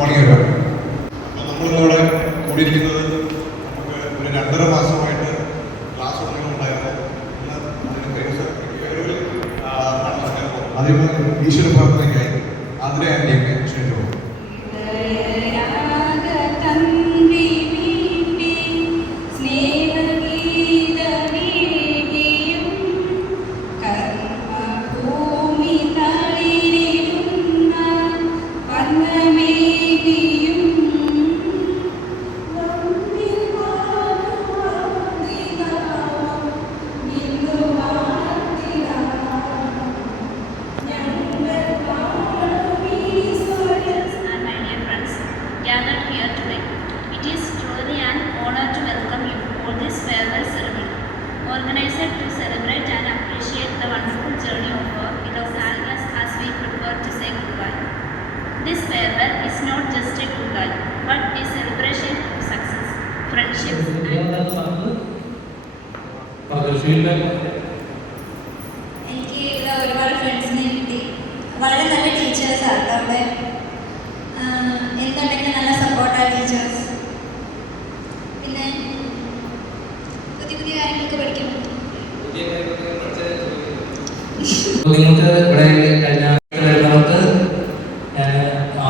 Morning. അപ്പോൾ നമ്മളിവിടെ കൂടിയിരിക്കുന്നത് നമുക്ക് ഒരു 2.5 മാസമായിട്ട് ക്ലാസ് ഉണ്ടായിരുന്നു. അതിന് ഈശ്വര പ്രാർത്ഥനയ്ക്കായി അതിനെ ആൻറ്റിയൊക്കെ ക്ഷണിച്ചു പോകും. Gathered here today. It is truly an honor to welcome you for this farewell ceremony, organized to celebrate and appreciate the wonderful journey of work with our allies as we prepare to say goodbye. This farewell is not just a goodbye, but a celebration of success, friendship, എനിക്ക് ഒരുപാട് ഫ്രണ്ട്സിനെ കിട്ടി. വളരെ നല്ല ടീച്ചേഴ്സാണ് അവിടെ. എന്തുണ്ടെങ്കിലും നല്ല സപ്പോർട്ടായ teachers. പിന്നെ പുതിയ പുതിയ കാര്യങ്ങളൊക്കെ പഠിക്കാൻ പറ്റും. നിങ്ങൾക്ക് ഇവിടെ കഴിഞ്ഞവർക്ക് ഞാൻ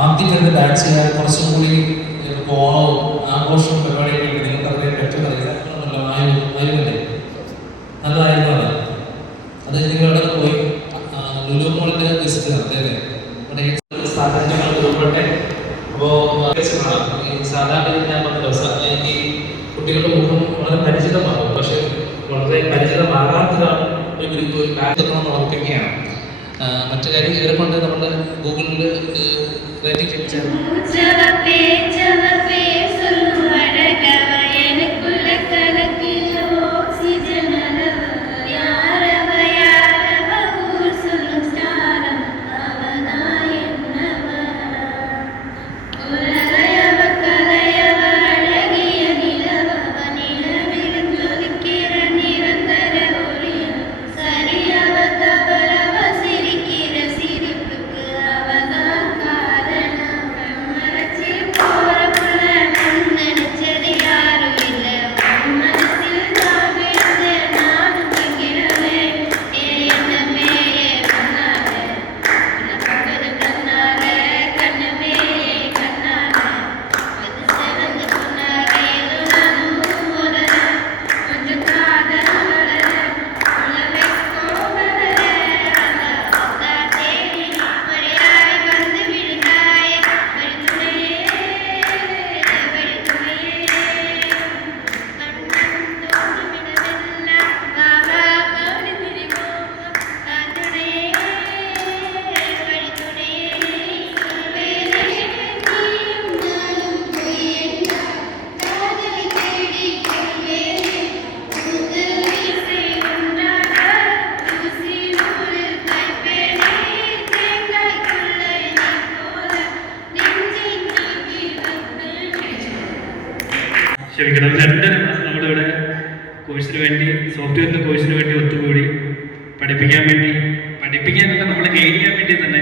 ആദ്യം ഡാൻസ് ചെയ്യാൻ കുറച്ചും കൂടി ഓണവും ആഘോഷവും പരിപാടികളൊക്കെ നിങ്ങൾക്ക് അറിയാൻ പറ്റുന്നറിയില്ല. ആയിരുന്നില്ലേ? നല്ലതായിരുന്നു. അത് നിങ്ങൾ അവിടെ പോയി ലുലു മോളിൻ്റെ വിസിറ്റ് നടത്തിയല്ലേ? അവിടെ സ്ഥാപനങ്ങൾ ഉൾപ്പെടെ. അപ്പോൾ സാധാരണ ഞാൻ പറഞ്ഞല്ലോ, ഈ കുട്ടികളുടെ മുഖം വളരെ പരിചിതമാകും. പക്ഷെ വളരെ പരിചിതമാകാത്തതാണ് ഒരു ബാങ്കെന്ന് ഉറപ്പിക്കുകയാണ്. മറ്റു കാര്യം ഇവരെ കൊണ്ട് നമ്മൾ ഗൂഗിളിൽ റേറ്റിംഗ് ചെയ്തു. ക്ഷമിക്കണം, 2.5 മാസം നമ്മളിവിടെ കോഴ്സിന് വേണ്ടി, സോഫ്റ്റ്വെയറിൻ്റെ കോഴ്സിന് വേണ്ടി ഒത്തുകൂടി പഠിപ്പിക്കാനല്ല നമ്മൾ ഗൈഡ് ചെയ്യാൻ വേണ്ടി തന്നെ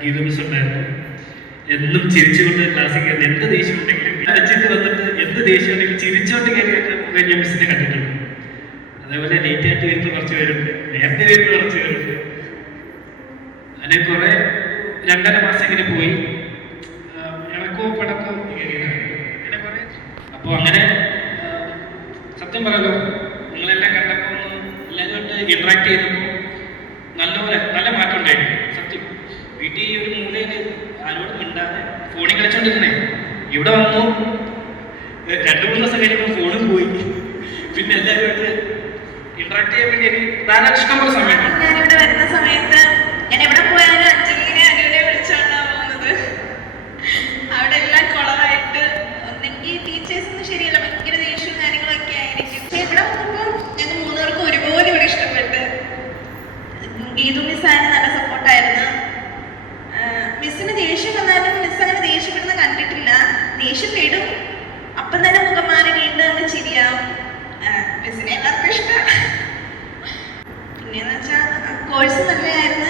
ഗീത മിസ് ഉണ്ടായിരുന്നു. എന്നും ചിരിച്ചുകൊണ്ട് ക്ലാസ്സിൽ കയറുന്നത്. എന്ത് ദേഷ്യം ഉണ്ടെങ്കിലും അരച്ചിട്ട് വന്നിട്ട് എന്ത് ദേഷ്യം ഉണ്ടെങ്കിലും ചിരിച്ചോണ്ട് കയറിയിട്ട് ഞാൻ മിസ്സിനെ കണ്ടിട്ടുണ്ട്. അതേപോലെ ലേറ്റ് ആയിട്ട് വരുന്ന കുറച്ച് പേരുണ്ട്, നേരത്തെ വരുന്ന കുറച്ച് പേരുണ്ട്. അതിന് കുറെ 2.5 മാസം ഇങ്ങനെ പോയി ഇളക്കവും പടക്കവും ഇങ്ങനെ കുറെ. അപ്പോൾ അങ്ങനെ സത്യം പറയല്ലോ, നിങ്ങളെല്ലാം കണ്ടപ്പോൾ എല്ലാവരുമായിട്ട് ഇന്ററാക്ട് ചെയ്തപ്പോൾ നല്ല മാറ്റം ഉണ്ടായിരുന്നു. സത്യം, വീട്ടിൽ ഒരു മൂലയിൽ ആരോടും മിണ്ടാതെ ഫോണിൽ കളിച്ചോണ്ടിരുന്നേ, ഇവിടെ വന്നു 2-3 ദിവസം കഴിഞ്ഞപ്പോൾ ഫോണും പോയി. പിന്നെ എല്ലാവരുമായിട്ട് ഇന്ററാക്ട് ചെയ്യാൻ വേണ്ടി എനിക്ക് ധാരാളം ഇഷ്ടമുള്ള സമയമാണ്. ഞാനിവിടെ വരുന്ന സമയത്ത് ഞാൻ എവിടെ പോയാലും അഞ്ജലിനെ അനുവിനെ വിളിച്ചോണ്ടാ പോകുന്നത്. അവിടെ എല്ലാം കുളമായിട്ട് ഒന്നെങ്കിൽ ടീച്ചേഴ്സൊന്നും ശരിയല്ല, ഭയങ്കര ദേഷ്യവും കാര്യങ്ങളൊക്കെ ആയിരിക്കും. പക്ഷെ ഇവിടെ വന്നപ്പോൾ ഞങ്ങൾ 3 പേർക്കും ഒരുപോലെ ഇവിടെ ഇഷ്ടപ്പെട്ട്. ഗീതു മിസ്സാണ് നല്ല സപ്പോർട്ടായിരുന്നു. മിസ്സിന് ദേഷ്യം വന്നാലും മിസ് അങ്ങനെ ദേഷ്യപ്പെടുന്ന കണ്ടിട്ടില്ല. ദേഷ്യപ്പെടും, അപ്പം തന്നെ മുഖം മാറി വീണ്ടും അങ്ങ് ചിരിയാവും. മിസ്സിനെ എല്ലാവർക്കും ഇഷ്ടമാണ്. പിന്നെയെന്ന് വെച്ചാൽ കോഴ്സ് നല്ലതായിരുന്നു.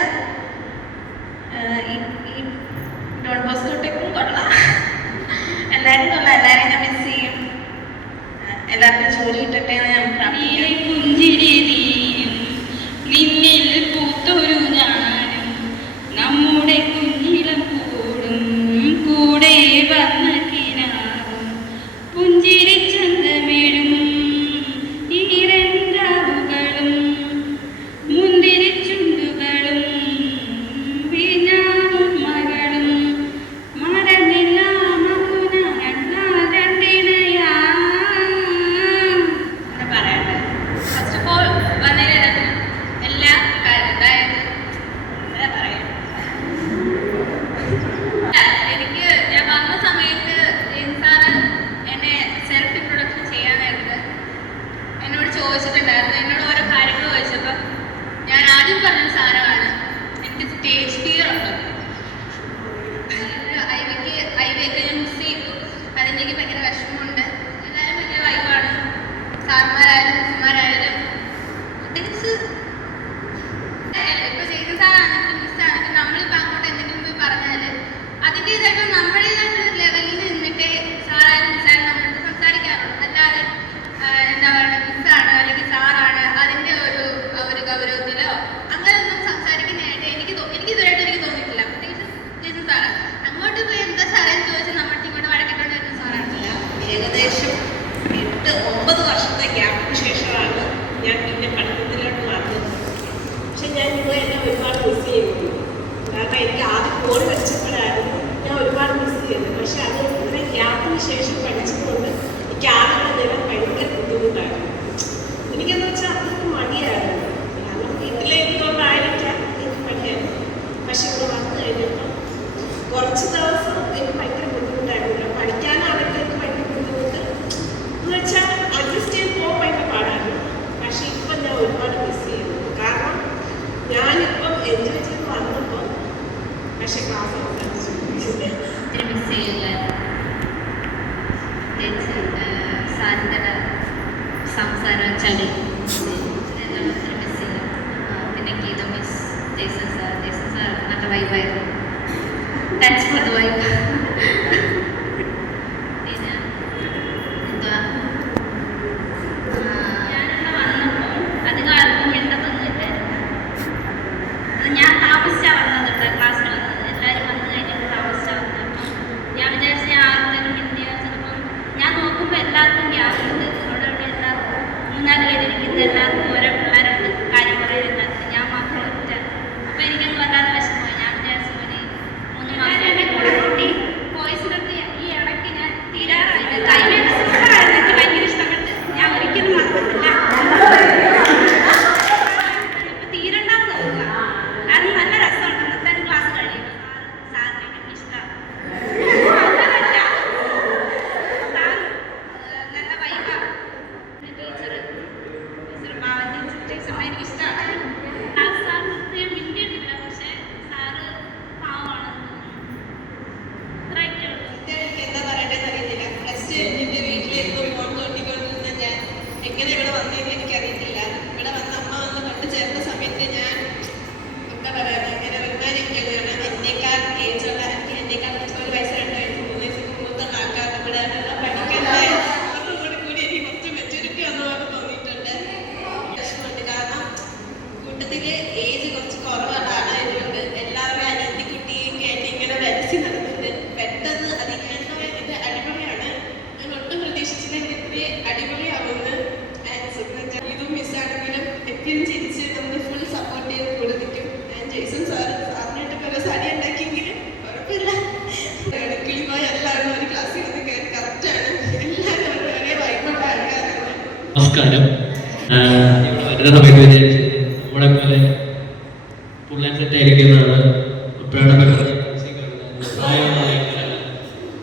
ചളി എല്ലാം ഒത്തിരി മിസ് ചെയ്തു. പിന്നെ ഗീത മിസ്, ജേസൺ സാർ നല്ല വൈബായിരുന്നു. Thanks for the vibe. പിന്നെ എന്താ ഞാനിവിടെ വന്നപ്പോൾ അധികം ആർക്കും മിണ്ടത്തൊന്നുമില്ലായിരുന്നു. അത് ഞാൻ താമസിച്ചാണ് വന്നത്, ക്ലാസ്സിൽ വന്നത്. എല്ലാവരും വന്നു കഴിഞ്ഞിട്ട് താമസിച്ചാണ് വന്നത്. അപ്പം ഞാൻ വിചാരിച്ച ഞാൻ ആർക്കെങ്കിലും മിണ്ടിയ ചിലപ്പം ഞാൻ നോക്കുമ്പോൾ എല്ലാവർക്കും ഗ്യാസുണ്ട്. അവിടെ ഇവിടെ എല്ലാവർക്കും 3-4 പേരിരിക്കുന്ന എല്ലാവർക്കും ഓരോ പിള്ളേരുണ്ട്, കാര്യം പറയാൻ എല്ലാവർക്കും. ഞാൻ മാത്രം ഒറ്റ. അപ്പോൾ എനിക്കൊന്നും വല്ലാതെ വിഷമമായി. ഞാൻ വിചാരിച്ചു ഒരു 3 മാസം എൻ്റെ കൂടെ കൂട്ടി വോയിസിലൊക്കെ ഈ ഇടയ്ക്ക് ഞാൻ തീരാറായിട്ട് കൈമയൊക്കെ സൂപ്പറായിരുന്നു. എനിക്ക് ഭയങ്കര ഇഷ്ടപ്പെട്ട്. ഞാൻ ഒരിക്കലും മറന്നിട്ടില്ല. ഇപ്പം തീരണ്ടാന്ന് തോന്നുക. കാരണം നല്ല രസമുണ്ട്. ഇന്നത്തെ ക്ലാസ് കഴിയുമ്പോൾ സാറിനെ എനിക്ക് ഇഷ്ടമാണ്. നല്ല വൈബാണ്. ടീച്ചർ പാവം ടീച്ചറിനെ എനിക്ക് ഇഷ്ടമാണ്. ക്ലാസ് സാർ പ്രത്യേകം മിണ്ടിയിട്ടില്ല, പക്ഷേ സാറ് പാവമാണെന്ന് ഇത്രയൊക്കെ ഉള്ളൂ. എനിക്ക് എന്താ പറയണ്ടെന്ന് അറിയത്തില്ല. ഫസ്റ്റ് എൻ്റെ വീട്ടിലിരുന്ന് ഫോൺ തോണ്ടിക്കൊണ്ടിരുന്ന ഞാൻ എങ്ങനെ ഇവിടെ വന്നതെന്ന് എനിക്കറിയത്തില്ല. ഇവിടെ വന്ന് അമ്മ വന്ന് കൊണ്ട് ചേർന്ന സമയത്ത് ഞാൻ എന്താ പറയുക, ഇങ്ങനെ ഒരുമാതിരിക്കുകയാണ്. എന്നേക്കാൾ ഏജുള്ള, എന്നേക്കാൾ 1 വയസ്സ് 2 വയസ്സ് 3 വയസ്സ് മൂത്തുള്ള ആൾക്കാർ ഇവിടെ പഠിക്കാനായ കൂടി എനിക്ക് കുറച്ച് മെച്ചൂരിറ്റി വന്നപോലെ തോന്നിയിട്ടുണ്ട്. വിഷമമുണ്ട്. കാരണം കൂട്ടത്തിൽ ഏജ് കുറച്ച് കുറവുള്ളതാണ് എന്നോട് എല്ലാവരും അനിയത്തിക്കുട്ടിയൊക്കെ ആയിട്ട് ഇങ്ങനെ വരച്ച് നടന്നിട്ട് പെട്ടെന്ന് അത് ഇത് അടിപൊളിയാണ്. ഞാൻ ഒട്ടും പ്രതീക്ഷിച്ചില്ല ഇത്രയും അടിപൊളിയാവുമെന്ന്. ഇതും മിസ്സാണെങ്കിലും എപ്പോഴും ചിരിച്ച് നമ്മൾ ഫുൾ സപ്പോർട്ട് ചെയ്ത് കൂടെ നിൽക്കും. ഞാൻ ജെയ്സൺ സാറിനായിട്ട് പല സാരി ഉണ്ടാക്കിയെങ്കിലും കുഴപ്പമില്ല. കിളിപോയ എല്ലാവരും ഒരു ക്ലാസ്സിൽ നിന്ന് കയറി കറക്റ്റാണ്. എല്ലാവരും ഒരേ വൈബുള്ള ആൾക്കാരാണ്. നമസ്കാരം. ഇവിടെ വരുന്ന സമയത്ത് വിചാരിച്ച് നമ്മളെ പോലെ പിള്ളേർ സെറ്റായിരിക്കുന്നതാണ് ഇപ്പോഴാണ് പ്രായമായ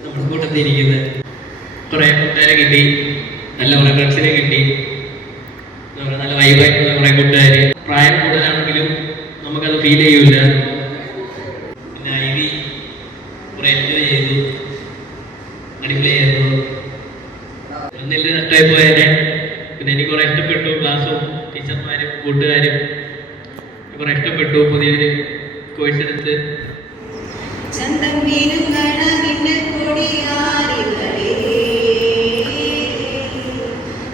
നമ്മുടെ കൂട്ടത്തിൽ ഇരിക്കുന്നത്. കുറേ കൂട്ടുകാരെ കിട്ടി, നല്ല കുറേ ഫ്രണ്ട്സിനെ കിട്ടി, നല്ല വൈബായിട്ടുള്ള കുറേ കൂട്ടുകാർ. പ്രായം കൂടുതലാണെങ്കിലും നമുക്കത് ഫീൽ ചെയ്യൂല. പിന്നെ ഐവി കുറേ എൻജോയ് ചെയ്തു, അടിപൊളിയായിരുന്നു. ഒന്നിൽ നഷ്ടമായി പോയതിനെ പിന്നെ എനിക്ക് കുറേ ഇഷ്ടപ്പെട്ടു. ക്ലാസ്സും ടീച്ചർമാരും കൂട്ടുകാരും കുറേ ഇഷ്ടപ്പെട്ടു. പുതിയൊരു കോഴ്സ് എടുത്ത് ചന്തം വീരും കാണാതിന്റെ കൊടിയാരികളേ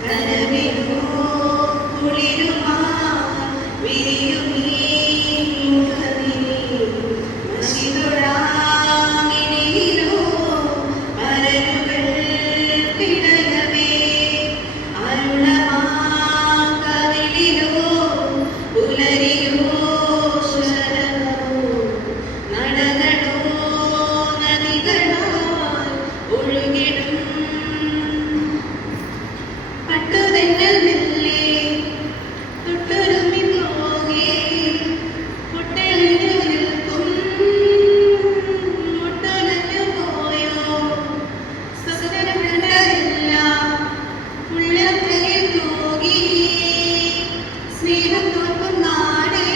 കരവിലോ കുളിരുമാ വിരിയുമീ മുഖമിനി മഷിതൊടാമിനിയിലോ അരലുകൾ പിടയവേ അരുണമാ കവിളിലോ പുലരിയോ ശരമോ നടകളോ നദികളാൽ ഒഴുകിടും പട്ടുതെന്നൽ മെല്ലെ തൊട്ടുരുമി പോകെ മുട്ടലിഞ്ഞു നിൽക്കും മുട്ടലഞ്ഞു പോയോ സ്വപ്നം കണ്ടതെല്ലാം ഉള്ളത്തെ തൂകി സ്നേഹം തോൽക്കും നാടേ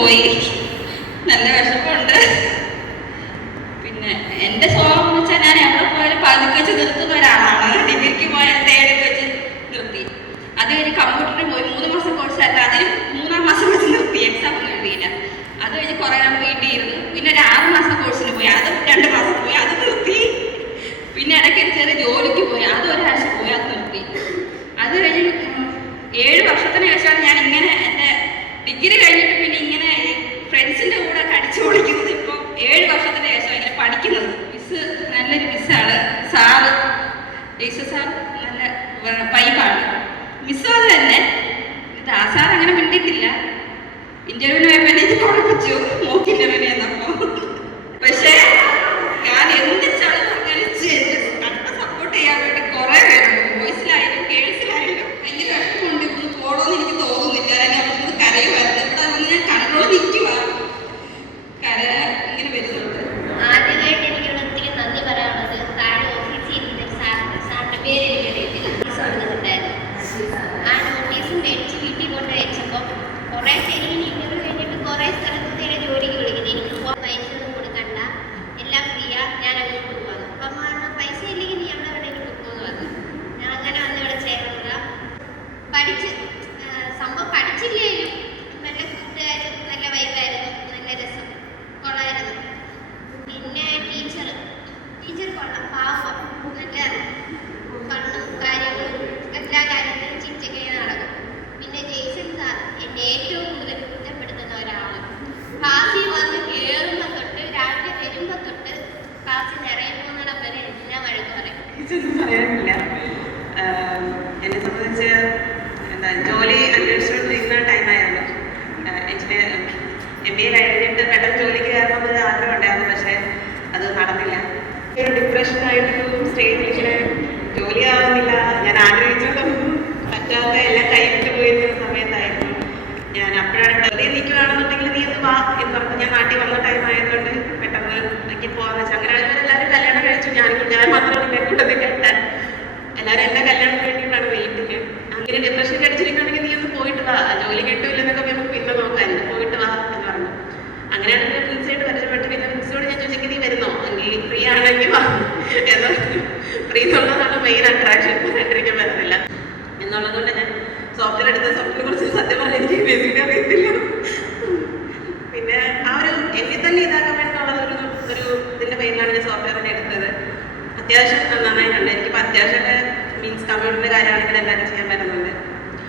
പോയി. നല്ല വിഷമമുണ്ട്. പിന്നെ എൻ്റെ സ്വഭാവം എന്ന് വെച്ചാൽ ഞാൻ എവിടെ പോയാലും പതുക്കെ വെച്ച് നിർത്തുന്ന ഒരാളാണ്. ഡിഗ്രിക്ക് പോയാൽ തേടി വെച്ച് നിർത്തി. അത് കഴിഞ്ഞ് കമ്പ്യൂട്ടറിന് പോയി 3 മാസം കോഴ്സായിരുന്നു. അതിന് 3-ാം മാസം വെച്ച് നിർത്തി. എക്സാം ഒന്നും എഴുതിയില്ല. അത് കഴിഞ്ഞ് കുറേ നാൾ വീട്ടിൽ ഇരുന്നു. പിന്നെ ഒരു 6 മാസം കോഴ്സിന് പോയി. അതും 2 മാസം പോയി. അത് നിർത്തി. പോയി, അതൊരാഴ്ച പോയി, അത് നിർത്തി. അത് കഴിഞ്ഞ് 7 വർഷത്തിന് ശേഷമാണ് ഞാൻ ഇങ്ങനെ എൻ്റെ ഡിഗ്രി കഴിഞ്ഞിട്ട് പിന്നെ ഇങ്ങനെ ഫ്രണ്ട്സിൻ്റെ കൂടെ അടിച്ചു പൊളിക്കുന്നത്. ഇപ്പോൾ 7 വർഷത്തിന് ശേഷം ഇങ്ങനെ പഠിക്കുന്നത്. മിസ് നല്ലൊരു മിസ്സാണ്. സാറ് യേശു സാർ നല്ല വൈബാണ്. മിസ്സും അത് തന്നെ. സാർ അങ്ങനെ മിണ്ടിട്ടില്ല. ഇന്റർവ്യൂവിന് പോയപ്പോൾ എനിക്ക് കുഴപ്പിച്ചു, മോക്ക് ഇന്റർവ്യൂവിന് ചെന്നപ്പോൾ. പക്ഷേ ഞാൻ എന്ത് ചളി പറഞ്ഞാലും കട്ട സപ്പോർട്ട് ചെയ്യാൻ വേണ്ടി കുറേ പേരുണ്ട്. ബോയ്സിലായാലും ഗേൾസിലായാലും ഭയങ്കര വിഷമമുണ്ട്. ഇന്ന് പോകണമെന്ന് എനിക്ക് തോന്നുന്നില്ല. ഞാൻ അവിടെ കരയുമായിരുന്നു. ഇവിടെ വന്ന് ഞാൻ കണ്ട്രോൾ നിൽക്കുക, കരയാൻ ഇങ്ങനെ വരുന്നുണ്ട്. ആദ്യമായിട്ട് എനിക്കിവിടെ ഒത്തിരി നന്ദി പറയാനുള്ളത് താഴെ ഓഫീസിൽ ഇരുന്നൊരു സാറിൻ്റെ പേര് എനിക്കറിയത്തില്ല. നോട്ടീസ് കൊടുക്കുന്നുണ്ടായിരുന്നു. ആ നോട്ടീസും മേടിച്ച് വീട്ടിൽ കൊണ്ട് വെച്ചപ്പോൾ കുറേ പേര് ഇന്റർവ്യൂ കഴിഞ്ഞിട്ട് കുറേ സ്ഥലത്ത് ജോലിക്ക് വിളിക്കുന്നത്. എനിക്ക് പൈസ ഒന്നും കൊടുക്കണ്ട, എല്ലാം ഫ്രീയാ, ഞാൻ അങ്ങോട്ട് പോകാം. അപ്പം പറഞ്ഞാൽ പൈസ ഇല്ലെങ്കിൽ നീ അവിടെ എവിടെയെങ്കിലും കൊടുക്കുമെന്ന് പറഞ്ഞു. ഞാൻ അങ്ങനെ വന്ന് ഇവിടെ ചേർന്നതാ. പഠിച്ച് സംഭവം പഠിച്ചില്ലേലും നല്ല കൂട്ടുകാരും നല്ല വൈബായിരുന്നു, നല്ല രസം കൊള്ളായിരുന്നു. പിന്നെ ടീച്ചർ കൊള്ളാം, പാവം, നല്ല കണ്ണും കാര്യങ്ങളും എല്ലാ കാര്യത്തിലും ചിരിച്ചൊക്കെ നടക്കും. പിന്നെ ജെയ്സൺ സാർ എന്നെ ഏറ്റവും കൂടുതൽ കുറ്റപ്പെടുത്തുന്ന ഒരാളാണ്. ക്ലാസ്സിൽ വന്ന് കയറുമ്പോൾ തൊട്ട് രാവിലെ വരുമ്പോൾ തൊട്ട് ക്ലാസ്സിൽ നിറയെ പോകുന്നിടം വരെ എല്ലാം വഴക്ക് പറയും. ഇതൊന്നും പറയാനില്ല. എന്നെ സംബന്ധിച്ച് ജോലി അന്വേഷിച്ചുകൊണ്ടിരിക്കുന്ന ടൈമായിരുന്നു. എനിക്ക് MBA കഴിഞ്ഞിട്ട് പെട്ടെന്ന് ജോലിക്ക് കയറണമെന്നൊരു ആഗ്രഹം ഉണ്ടായിരുന്നു. പക്ഷേ അത് നടന്നില്ല. ഒരു ഡിപ്രഷനായിട്ടൊരു സ്റ്റേജിൽ ജോലി ആവുന്നില്ല. ഞാൻ ആഗ്രഹിച്ചതൊന്നും പറ്റാത്ത എല്ലാം കൈവിട്ട് പോയിരുന്ന സമയത്തായിരുന്നു. ഞാൻ അപ്പോഴാണ് വെറുതെ നിൽക്കുകയാണെന്നുണ്ടെങ്കിൽ നീ ഒന്ന് വാ എന്ന് പറഞ്ഞു. ഞാൻ നാട്ടിൽ വന്ന ടൈം ആയതുകൊണ്ട് പെട്ടെന്ന് എനിക്ക് പോകാമെന്ന് വെച്ചാൽ അങ്ങനെ അവരെല്ലാവരും കല്യാണം കഴിച്ചു. ഞാൻ മാത്രം എന്നെ കൂട്ടത്തിൽ കേട്ടാൻ എല്ലാവരും എൻ്റെ കല്യാണത്തിന് വേണ്ടിയിട്ടാണ് വെയിറ്റിങ്. അങ്ങനെ ഡിപ്രഷൻ അടിച്ചിരിക്കുകയാണെങ്കിൽ നീ ഒന്ന് പോയിട്ട് വാ, ജോലി കിട്ടില്ലെന്നൊക്കെ നമുക്ക് പിന്നെ നോക്കാൻ, പോയിട്ട് വാ എന്ന് പറഞ്ഞു. അങ്ങനെയാണ് ഞാൻ പ്രിൻസായിട്ട് പരിചയപ്പെട്ട്. പിന്നെ പ്രിൻസിനോട് ഞാൻ ചോദിച്ചെങ്കിൽ നീ വരുന്നോ, എങ്കിൽ ഫ്രീ ആണെങ്കിൽ വാ എന്ന്. ഫ്രീ എന്നുള്ളതാണ് മെയിൻ അട്രാക്ഷൻ. എനിക്ക് പറ്റില്ല എന്നുള്ളതുകൊണ്ട് ഞാൻ സോഫ്റ്റ്വെയർ എടുത്ത സോഫ്റ്റ്വെയറെ കുറിച്ച് സത്യം പറഞ്ഞാൽ എനിക്ക് ബേസിക് അറിയത്തില്ല. പിന്നെ ആ ഒരു എന്നെ തന്നെ ഇതാക്കാൻ വേണ്ടിയിട്ടുള്ളത് ഒരു ഇതിൻ്റെ പേരിലാണ് ഞാൻ സോഫ്റ്റ്വെയർ തന്നെ എടുത്തത്. അത്യാവശ്യം നന്നായിട്ടുണ്ട്. എനിക്കിപ്പോൾ അത്യാവശ്യമൊക്കെ മീൻസ് കമ്പ്യൂട്ടറിൻ്റെ കാര്യമാണെങ്കിൽ എല്ലാവരും ചെയ്യാൻ പറ്റുന്നുണ്ട്.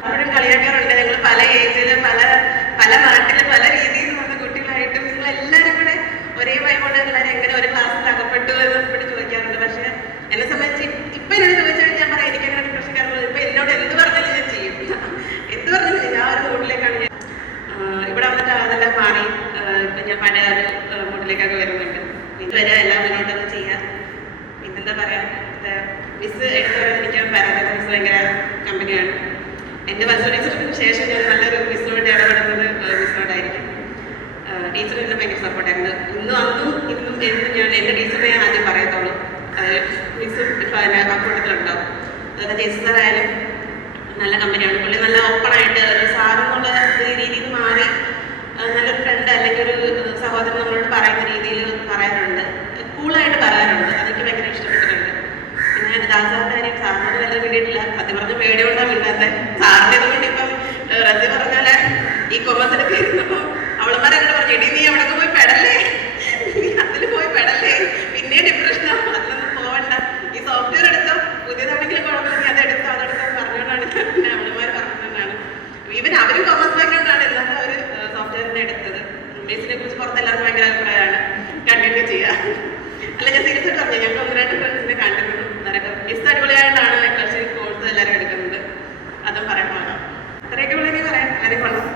അപ്പോഴും കളിയാക്കാറുണ്ട്. ഞങ്ങൾ പല ഏജിൽ പല നാട്ടിൽ പല രീതിയിൽ വന്ന കുട്ടികളായിട്ടും നിങ്ങളെല്ലാവരും കൂടെ ഒരേ വൈബുള്ള എല്ലാവരും എങ്ങനെ ഒരു ക്ലാസ്സിൽ അകപ്പെട്ടു എന്ന് ഇവിടെ ചോദിക്കാറുണ്ട്. പക്ഷേ എന്നെ സംബന്ധിച്ച് ഇപ്പം എന്നോട് ചോദിച്ചു കഴിഞ്ഞാൽ ഞാൻ പറയാം എനിക്കങ്ങനെ ഡിപ്രഷൻ കാര്യങ്ങൾ ഇപ്പം എന്നോട് എന്ത് പറഞ്ഞാലും ഞാൻ ചെയ്യും. എന്ത് പറഞ്ഞാലും ഞാൻ ഒരു മൂഡിലേക്കാണ് ഞാൻ ഇവിടെ വന്നിട്ട് അതെല്ലാം മാറി. ഇപ്പം ഞാൻ പഴയ ഒരു മൂഡിലേക്കൊക്കെ വരുന്നുണ്ട്. ഇതുവരെ എല്ലാം മുന്നോട്ടൊന്ന് ചെയ്യാം. പിന്നെന്താ പറയുക, മിസ് എടുത്തു പറയാൻ എനിക്ക് പറയാത്ത മിസ് ഭയങ്കര കമ്പനിയാണ്. എൻ്റെ മത്സരിച്ചതിന് ശേഷം ഞാൻ നല്ലൊരു മിസ്സിനോട് ഇടപെടുന്നത് മിസ്സിനോടായിരിക്കും. ടീച്ചർ എന്നെ ഭയങ്കര സപ്പോർട്ടായിരുന്നു. അന്നും ഇന്നും എന്നും ഞാൻ എൻ്റെ ടീച്ചറെ ഞാൻ ആദ്യം പറയത്തുള്ളൂ. മിസ്സും ഇപ്പം ആ കൂട്ടത്തിലുണ്ടാവും. അതൊക്കെ ജെയ്സറായാലും നല്ല കമ്പനിയാണ്. പുള്ളി നല്ല ഓപ്പണായിട്ട് ഒരു സാറെന്നുള്ള രീതിയിൽ മാറി നല്ലൊരു ഫ്രണ്ട് അല്ലെങ്കിൽ ഒരു സഹോദരൻ നമ്മളോട് പറയുന്ന രീതിയിൽ പറയാറുണ്ട്, കൂളായിട്ട് പറയാറുണ്ട്. അതെനിക്ക് ഭയങ്കര ഇഷ്ടപ്പെട്ടിട്ടുണ്ട്. പിന്നെ ദാസാറിൻ്റെ കാര്യം സാറിനോട് വല്ലതും വേണ്ടിയിട്ടില്ല. സത്യം പറഞ്ഞ പേടി കൊണ്ടാണ് മിണ്ടാത്ത. സാറിൻ്റെ കൊണ്ട് ഇപ്പം റസി പറഞ്ഞാൽ ഈ കൊമേഴ്സിലൊക്കെ ഇരുന്നപ്പോൾ അവളമാരങ്ങനെ പറഞ്ഞു, എടി നീ അവിടെ പോയി പെടല്ലേ, നീ അതിൽ പോയി പെടല്ലേ, പിന്നെ ഡിപ്രഷനാവും, അതിലൊന്നും പോവണ്ട, ഈ സോഫ്റ്റ്വെയർ എടുത്തോ, പുതിയതാണെങ്കിലും കുഴപ്പമില്ല, നീ അതെടുത്തോ പറഞ്ഞുകൊണ്ടാണ് പിന്നെ അവളമാർ പറഞ്ഞുകൊണ്ടാണ്. ഈവൻ അവരും കൊമേഴ്സ് ബാക്ക്ഗ്രൗണ്ടാണ്, എന്നാലും അവർ സോഫ്റ്റ്വെയറിനെ എടുത്തത്. ഇംഗ്ലീഷിനെ കുറിച്ച് പുറത്ത് എല്ലാവർക്കും ഭയങ്കര അഭിപ്രായമാണ്. കണ്ടിന്യൂ ചെയ്യുക. അല്ല, ഞാൻ സീരിയസ് ആയിട്ട് പറഞ്ഞു, ഞങ്ങൾ 1-2 ഫ്രണ്ട്സിനെ കണ്ടിരുന്നു. നിനക്ക് മിസ് അടിപൊളിയായിട്ടാണ് കൾച്ചർ കോഴ്സ് എല്ലാവരും എടുക്കുന്നത്. അതും പറയാൻ പോകാം. അത്രയൊക്കെ ഉള്ളതിനെ പറയാൻ ആരും കൊള്ളാം.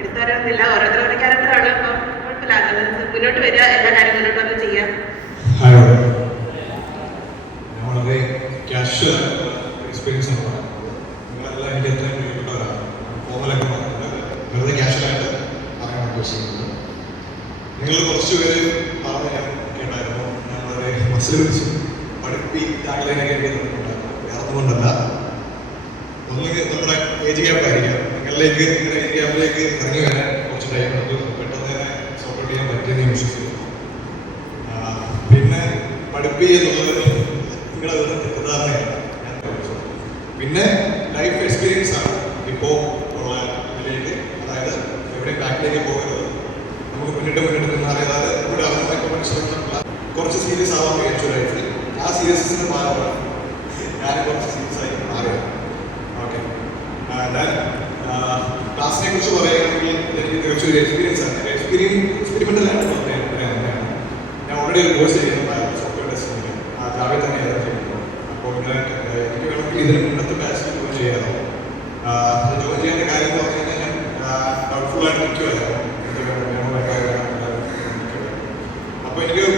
എടുത്തവരൊന്നുമില്ല, ഓരോരുത്തരും ഓരോ ക്യാരക്ടറാണ്. അപ്പം കുഴപ്പമില്ല, അത് മുന്നോട്ട് വരിക, എല്ലാ കാര്യം മുന്നോട്ട് വന്ന് ചെയ്യാം. ഞാൻ വളരെ കാഷ്വൽ എക്സ്പീരിയൻസ് ആണ് പറയുന്നത്. നിങ്ങളെല്ലാം എനിക്ക് എത്രയും പ്രിയപ്പെട്ടവരാണ്. ഫോമലൊക്കെ പറഞ്ഞിട്ട് വെറുതെ കാഷ്വലായിട്ട് പറയാൻ ഉദ്ദേശിക്കുന്നത്. നിങ്ങൾ കുറച്ച് പേര് പറഞ്ഞ് ഞാൻ കേട്ടായിരുന്നു, ഞാൻ വളരെ മത്സരിച്ച് പഠിപ്പിക്കാനുള്ളതിനൊക്കെ എനിക്ക് തോന്നിയിട്ടുണ്ടായിരുന്നു. വേറൊന്നുകൊണ്ടല്ല, ഒന്നുകിൽ നമ്മുടെ ഏജ് ഗ്യാപ്പായിരിക്കാം. നിങ്ങളുടെ ഏജ് ഗ്യാപ്പിലേക്ക് ഇറങ്ങി വരാൻ കുറച്ച് ടൈം നമുക്ക് പെട്ടെന്ന് തന്നെ സപ്പോർട്ട് ചെയ്യാൻ പറ്റുമെന്ന് ഞാൻ വിശ്വസിക്കുന്നു. പിന്നെ പഠിപ്പിക്കുന്നുള്ളത് നിങ്ങളത് തെറ്റിദ്ധാരണയാണ് ഞാൻ ചോദിച്ചത്. പിന്നെ ലൈഫ് എക്സ്പീരിയൻസ് ആണ് ഇപ്പോൾ ഉള്ള ഇതിലേക്ക്. അതായത് എവിടെയും ബാക്കിലേക്ക് പോകരുത്, നമുക്ക് മുന്നിട്ട് നിന്നാൽ, അതായത് ഇവിടെ അവരുമായി ശ്രമിച്ചിട്ടുള്ള കുറച്ച് സീരിയസ് ആവാൻ വിചാരിച്ചു ലൈഫിൽ. ആ സീരിയസ്നെസ്സിന് ഭാഗമാണ് ഞാൻ കുറച്ച് സീരിയസ് ആയി മാറിയത്. ഓക്കെ, ക്ലാസ്സിനെ കുറിച്ച് പറയുകയാണെങ്കിൽ എനിക്ക് കുറച്ചൊരു എക്സ്പീരിയൻസ് ആണ്. എക്സ്പെരിമെൻ്റലാണ് പറയാൻ. ഞാൻ ഓൾറെഡി ഒരു കോഴ്സ് ചെയ്യുന്നുണ്ടായിരുന്നു സോഫ്റ്റ്വെയർ ടെസ്റ്റിംഗ്, ജാവയിൽ തന്നെയായിരുന്നു ചെയ്യുന്നത്. അപ്പോൾ എനിക്ക് വേണമെങ്കിൽ ഇതിന് മുന്നത്തെ ബാച്ചിൽ ജോയിൻ ചെയ്യാമോ? ജോയിൻ ചെയ്യേണ്ട കാര്യം എന്ന് പറഞ്ഞു കഴിഞ്ഞാൽ ഞാൻ ഡൗട്ട്ഫുള്ളായിട്ട് നിൽക്കുമായിരുന്നു. അപ്പോൾ എനിക്കും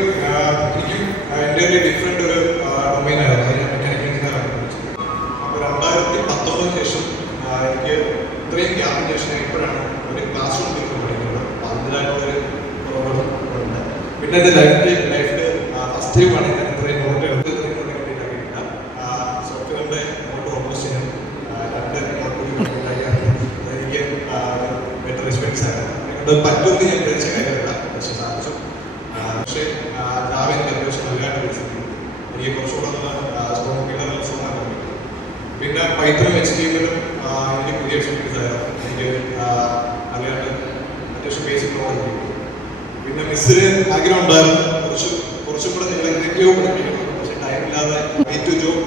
എൻ്റെ ഡിഫറെൻ്റ് ഒരു ഡൊമൈനായിരുന്നു. ഞാൻ മെക്കാനിക്കൽ എഞ്ചിനീയറാണ് പഠിച്ചത്. അപ്പോൾ 2019 ശേഷം എനിക്ക് ഇത്രയും ഗ്യാപ്പിന് ശേഷം ഇപ്പോഴാണ് ഒരു ക്ലാസ് റൂമിൽ പഠിക്കുന്നത്. അപ്പോൾ അതിൻ്റെതായിട്ടുള്ളൊരു കുറവുകളും ഉണ്ട്. പിന്നെ എൻ്റെ ലൈഫിൽ ഫസ്റ്റ് ടൈമാണ് ഞാൻ ഇത്രയും നോട്ട് എടുത്തിട്ടില്ല. സോഫ്റ്റ്വെയറിൻ്റെ നോട്ട് ഓൾമോസ്റ്റ് ഞാൻ 2 നോട്ട് എനിക്ക് ബെറ്റർ എക്സ്പീരിയൻസ് ആയിരുന്നു. നിങ്ങളുടെ പറ്റുമെന്ന് ഞാൻ വിളിച്ച കാര്യമല്ല, പക്ഷേ സാധിച്ചു. പക്ഷേ ജാവ എനിക്ക് അത്യാവശ്യം നല്ലതായിട്ട് വിളിച്ചിട്ടുണ്ട്. എനിക്ക് കുറച്ചുകൂടെ സുഖമാണ്. പിന്നെ പൈത്തനും HTML-ഉം എനിക്ക് പുതിയ എക്സ്പീരിയൻസ് ആയിരുന്നു. എനിക്ക് നല്ലതായിട്ട് അത്യാവശ്യം ബേസിക് നോളജ് കിട്ടി. പിന്നെ മിസ്സിന് ആഗ്രഹം ഉണ്ടായിരുന്നു കുറച്ചും കൂടെ നിങ്ങൾ എന്തൊക്കെയോ പഠിപ്പിക്കണം, പക്ഷേ ടൈമില്ലാതെ ടു ജോബ്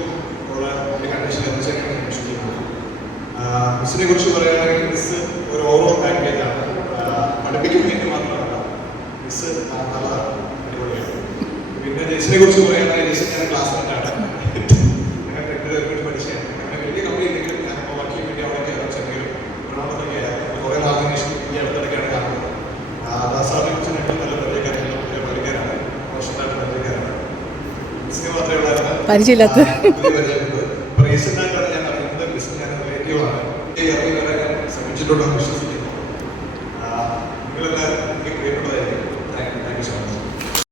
ഉള്ള ഒരു കണ്ടീഷൻ എത്തിച്ചാണ് മിസ് ചെയ്യുന്നത്. മിസ്സിനെ കുറിച്ച് പറയുകയാണെങ്കിൽ മിസ് ഒരു ഓവറോൾ പാക്കേജാണ്. പഠിപ്പിക്കുന്ന വേണ്ടി മാത്രമല്ല, മിസ് നല്ലതാണ്, അടിപൊളിയാണ്. പിന്നെ ജെസിനെ കുറിച്ച് പറയുകയാണെങ്കിൽ ജെസ് ഞാൻ ക്ലാസ്മേറ്റാണ്. ഞാൻ പഠിച്ചാണ്. അങ്ങനെ വലിയ കമ്പനി ഇല്ലെങ്കിലും ഞാനിപ്പോൾ വർക്ക് ചെയ്യാൻ വേണ്ടി അവിടെ കയറിച്ചെങ്കിലും എറണാകുളത്തൊക്കെ ആയിരുന്നു. കുറേ നാളിന് ശേഷം ഈ അടുത്തിടയ്ക്കാണ് കാണുന്നത്. ദാസാറിനെ കുറിച്ച് ഞങ്ങൾ നല്ല പരിചയക്കാരാണ്, മോശമായിട്ട് പരിചയക്കാരാണ്. മിസ്സിനെ മാത്രമേ ഉള്ളായിരുന്നു പരിചയമില്ലാത്ത റീസെൻ്റ് ആയിട്ടാണ് ഞാൻ അറിയുന്നത്. മിസ് ഞാൻ റിലേറ്റീവാണ്. ഇറങ്ങി വരാൻ ഞാൻ ശ്രമിച്ചിട്ടുണ്ടെന്ന് വിശ്വസിക്കുന്നു.